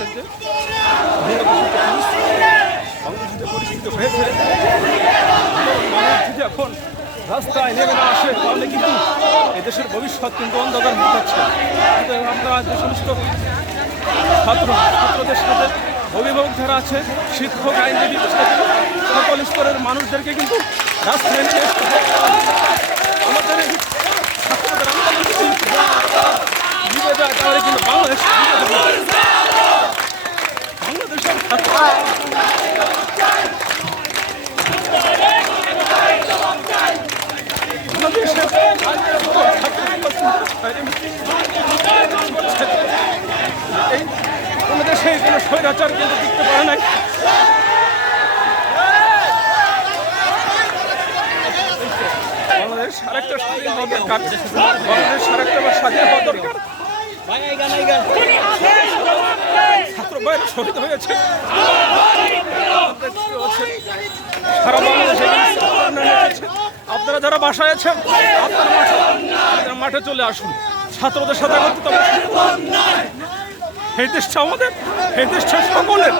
পাচ্ছেন যে বাংলাদেশের পরিস্থিতি হয়েছে, মানুষ যদি এখন রাস্তায় নেমে না আসে তাহলে কিন্তু এদেশের ভবিষ্যৎ কিন্তু অন্ধকার হয়ে যাচ্ছে। আমরা যে সমস্ত ছাত্রদের সাথে অভিভাবক যারা আছে, শিক্ষক, আইনজীবী, সকল স্তরের মানুষদেরকে কিন্তু রাস্তায় নিয়ে আসতে হবে। আমাদের এই ছাত্রদের আন্দোলন জিতে যায় তাহলে কিন্তু বাংলাদেশের কোনো দেশে কোনো স্বৈরাচার কিন্তু দেখতে পারে নাই। বাংলাদেশ আরেকটা স্বাধীন হওয়া দরকার, বাংলাদেশ আরেকটা স্বাধীন হওয়া দরকার। ছাত্র বাইরে শহীদ হয়েছে, সারা বাংলাদেশে আপনারা যারা বাসায় আছেন আপনারা মাঠে চলে আসুন, ছাত্রদের সাথে এই দেশটা আমাদের, এই দেশটা সকলের।